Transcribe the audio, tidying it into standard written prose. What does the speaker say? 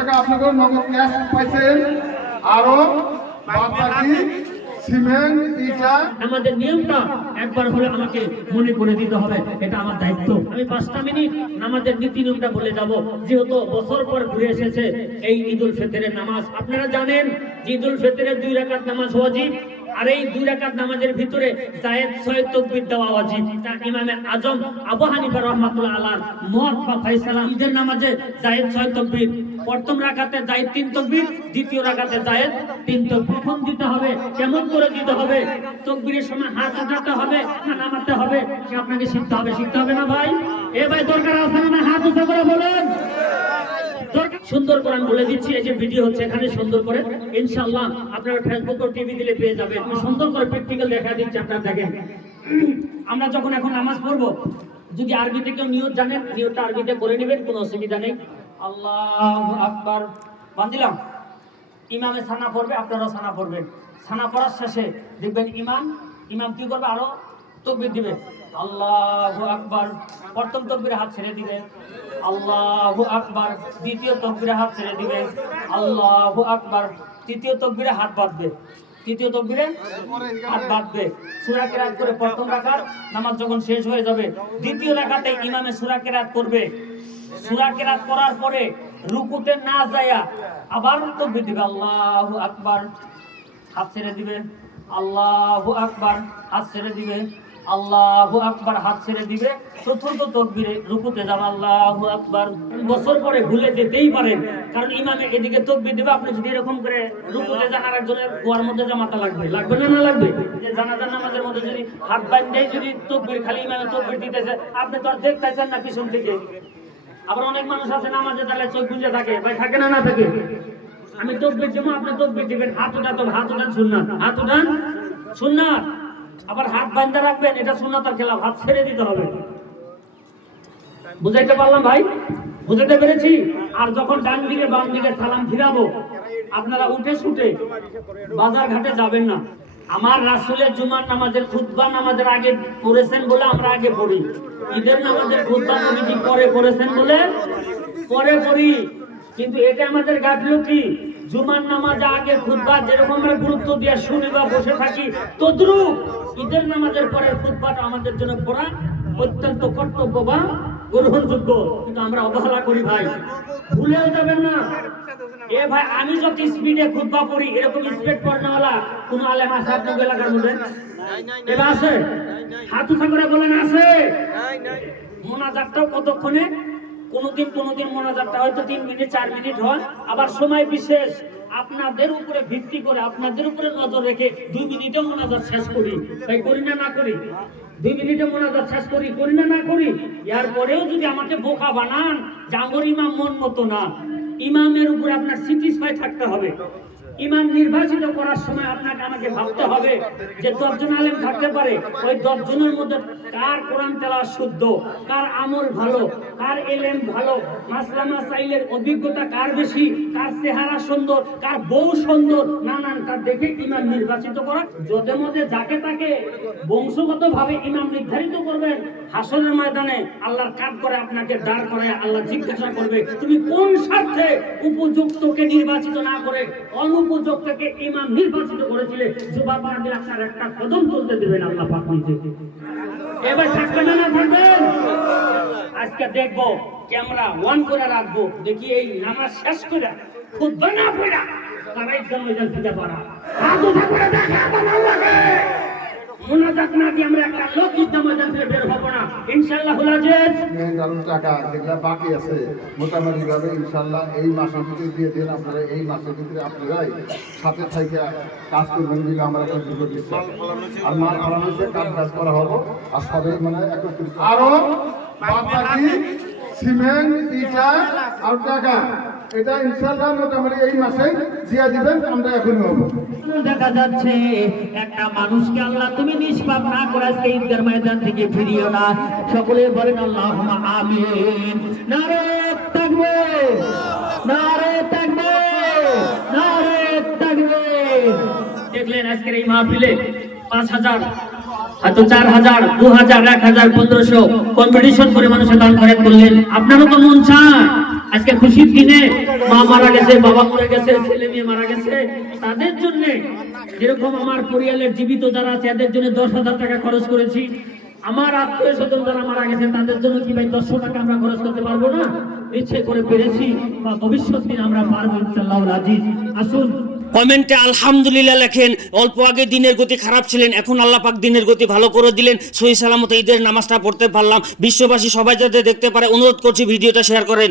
টাকা আপনাকে নগদ ক্যাশ পাইছেন, আরো বাকি সিমেন্ট ইটা। আমাদের নিয়মটা একবার হলে আমাকে মনে করে দিতে হবে, এটা আমার দায়িত্ব। আমি 5টা মিনিট নামাজের নীতি নিয়মটা বলে যাব, যেহেতু বছর পর ঘুরে এসেছে এই ঈদুল ফিতরের নামাজ। আপনারা জানেন যে ঈদুল ফিতরের 2 রাকাত নামাজ ওয়াজিব, আর এই 2 রাকাত নামাজের ভিতরে জায়েদ 6 তাকবীর দেওয়া ওয়াজিব। তা ইমামে আজম আবু হানিফা রাহমাতুল্লাহ আলাইহি মত বা ফয়সালা ঈদের নামাজে জায়েদ 6 তাকবীর, প্রথম রাকাতে জায়েদ 3 তাকবীর, দ্বিতীয় রাকাতে জায়েদ 3 তাকবীর। কখন দিতে হবে, কেমন করে দিতে হবে, তাকবীরের সময় হাত উঠাতে হবে না নামাতে হবে, সে আপনাকে শিখতে হবে না ভাই? এ ভাই দরকার আছে না? হাত উঠা করে বলেন। সুন্দর করে আমি বলে দিচ্ছি, এই যে ভিডিও হচ্ছে এখানে সুন্দর করে ইনশাআল্লাহ আপনারা ফেসবুক ও টিভি দিলে পেয়ে যাবেন। আমি সুন্দর করে প্র্যাকটিক্যাল দেখা দিচ্ছি, আপনারা দেখেন। আমরা যখন এখন নামাজ পড়বো, যদি আরবিতে কেউ নিয়ত জানেন, নিয়তটা আরবিতে করে নেবেন, কোনো অসুবিধা নেই। আল্লাহু আকবার বান্দিলাম, ইমামে সানা পড়বে, আপনারা সানা পড়বেন। সানা পড়ার শেষে দেখবেন ইমাম কি করবে, আরো তাকবীর দিবে। আল্লাহু আকবার, প্রথম তাকবীরে হাত ছেড়ে দিবেন। আল্লাহু আকবার, দ্বিতীয় তাকবীরে হাত ছেড়ে দিবেন। আল্লাহু আকবার, তৃতীয় তাকবীরে হাত বাঁধবে। তৃতীয় তাকবীরে হাত বাঁধবে। সূরা কিরাত করে প্রথম রাকাত নামাজ যখন শেষ হয়ে যাবে, দ্বিতীয় রাকাতে ইমামে সূরা কিরাত করবে। সূরা কিরাত করার পরে রুকুতে না যায়া আবার তাকবীর দিবে। আল্লাহু আকবার, হাত ছেড়ে দিবেন। আল্লাহু আকবার, হাত ছেড়ে দিবে। আল্লাহু আকবার, হাত ছেড়ে দিবে। চতুর্থ তাকবীরে রুকুতে যাবে। আল্লাহু আকবার। বছর পরে ভুলে যেতেই পারেন, কারণ ইমামে এদিকে তাকবীর দিবে, আপনি যদি এরকম করে রুকুতে যান, আর একজনের গোয়ার মধ্যে জামাতা লাগবে না লাগবে? যে জানাজার নামাজের মধ্যে যদি হাত বাঁধেই যদি তাকবীর, খালি ইমামে তাকবীর দিতেছে, আপনি তো আর দেখতেছেন না পিছন থেকে। আবার অনেক মানুষ আছে নামাজে দাঁড়ালে চোখ গুঁজে থাকে, ভাই থাকে না থাকে? আমি তাকবীর দেবো, আপনি তাকবীর দিবেন। হাত উঠান সুন্নাত, হাত উঠান সুন্নাত। আবার হাত বাঁধা রাখবেন, এটা সুন্নাতের খেলাফ, হাত ছেড়ে দিতে হবে। বুঝাইতে পারলাম ভাই? বুঝাতে পেরেছি? আর যখন ডান দিকে বাম দিকে সালাম ফিরাবো, আপনারা উঠে ছুটে বাজার ঘাটে যাবেন না। আমার রাসূলের জুমার নামাজের খুতবা নামাজের আগে পড়েছেন বলে আমরা আগে পড়ি, ঈদের নামাজের খুতবা নবীজি পরে পড়েছেন বলে পরে পড়ি। কিন্তু এটা আমাদের গাফিলতি। জুমার নামাজে আগে খুতবা যেরকম আমরা গুরুত্ব দিয়ে শুনি বা বসে থাকি, তদ্রুপ ঈদের নামাজের পরে খুতবাটা আমাদের জন্য পড়া অত্যন্ত কর্তব্য বা গ্রহণযোগ্য। কিন্তু আমরা অবহেলা করি ভাই, ভুলেও যাবেন না। এ ভাই, আমি যত স্পিডে খুতবা পড়ি, এরকম স্পিড পড়নেওয়ালা কোন আলেম আছে আপনাদের এলাকার মধ্যে? এটা আছে? হাত উঠা করে বলেন আছে? মোনাজাতটাও কতক্ষণে? কোনদিন মোনাজাতটা হয়তো 3 মিনিট 4 মিনিট হয়, আবার সময় বিশেষ। আপনাদের উপরে ভিত্তি করে, আপনাদের উপরে নজর রেখে 2 মিনিটে মোনাজাত শেষ করি। তাই করি না করি? 2 মিনিটে মোনাজাত শেষ করি না করি? এর পরেও যদি আমাকে বোকা বানান, জাঙ্গর ইমাম মন মতো না, ইমামের উপরে আপনার স্যাটিসফাই থাকতে হবে। ইমাম নির্বাচিত করার সময় আপনাকে আমাকে ভাবতে হবে যে 10 জন আলেম থাকতে পারে, ওই 10 জনের মধ্যে কার কোরআন তেলাওয়াত শুদ্ধ, কার আমল ভালো, কার ইলম ভালো, মাসলা মাসাইলের অভিজ্ঞতা কার বেশি, কার চেহারা সুন্দর, কার বউ সুন্দর, নানানটা দেখে ইমাম নির্বাচিত করা। যদে মধ্যে যাকে তাকে বংশগতভাবে ইমাম নির্ধারিত করবেন, হাসরের ময়দানে আল্লাহর কাঠ করে আপনাকে দাঁড় করায় আল্লাহ জিজ্ঞাসা করবে, তুমি কোন স্বার্থে উপযুক্তকে নির্বাচিত না করে অনুপযুক্তকে ইমাম নির্বাচিত করেছিলে? জবাব না দিলে আপনার একটা কদম তুলতে দেবেন আল্লাহ পাক নিজে। এবার থাকবেন না থাকবেন? আজকে দেখবো, ক্যামেরা অন করে রাখবো, দেখি এই নামাজ শেষ করে খুতবা না পড়া তারা একদম ময়দান থেকে পারা হাত উঠা করে দেখে আমার আল্লাহকে মোনাজাত না দিয়ে আমরা একটা লোক একদম ময়দান থেকে বের হবো না ইনশাআল্লাহ। হুলাজেজ টাকা যেগুলা বাকি আছে মোটামুটি ভাবে ইনশাআল্লাহ এই মাসের ভিতরে দিয়ে দেন। আপনারা এই মাসের ভিতরে আপনারাই সাথে থেকে কাজ করবেন বলে আমরা দৃঢ় বিশ্বাস। আর মাল ফলানোতে কাজ করা হলো, আর সবাই মানে একত্রিত। আরো বাকি সিমেন্ট ইটা আর টাকা, এটা ইনশাআল্লাহ মোটামুটি এই মাসে দিয়ে দিবেন, আমরা এখনই হবো। দেখা যাচ্ছে একটা মানুষকে আল্লাহ তুমি নিষ্পাপ না করে আজকে ঈদগাহ ময়দান থেকে ফিরিও না। সকলে বলেন আল্লাহুম্মা আমিন। নারে তাকবীর, নারে তাকবীর, নারে তাকবীর। দেখলেন আজকের এই মাহফিলে 5000 হয়তো 4000 2000 1000 1500 কম্পিটিশন করে মানুষের দান খয়রাত করলেন। আপনারও তো মন চায় আজকে খুশির দিনে মা মারা গেছে, বাবা মরে গেছে, ছেলে মেয়ে মারা গেছে, তাদের জন্য যেরকম আমার পরিবারের জীবিত যারা আছে এদের জন্য 10,000 টাকা খরচ করেছি। আমার আত্মীয় স্বজন যারা মারা গেছে তাদের জন্য কি ভাই 100 টাকা আমরা খরচ করতে পারবো না? ইচ্ছে করে পেরেছি, বা ভবিষ্যৎ দিন আমরা পারবো ইনশাআল্লাহুল আজিজ। আসুন কমেন্টে আলহামদুলিল্লাহ লেখেন। অল্প আগে দিনের গতি খারাপ ছিলেন, এখন আল্লাহ পাক দিনের গতি ভালো করে দিলেন, সহি সালামত ঈদের নামাজটা পড়তে পারলাম। বিশ্ববাসী সবাই যাতে দেখতে পারে অনুরোধ করছি ভিডিওটা শেয়ার করেন।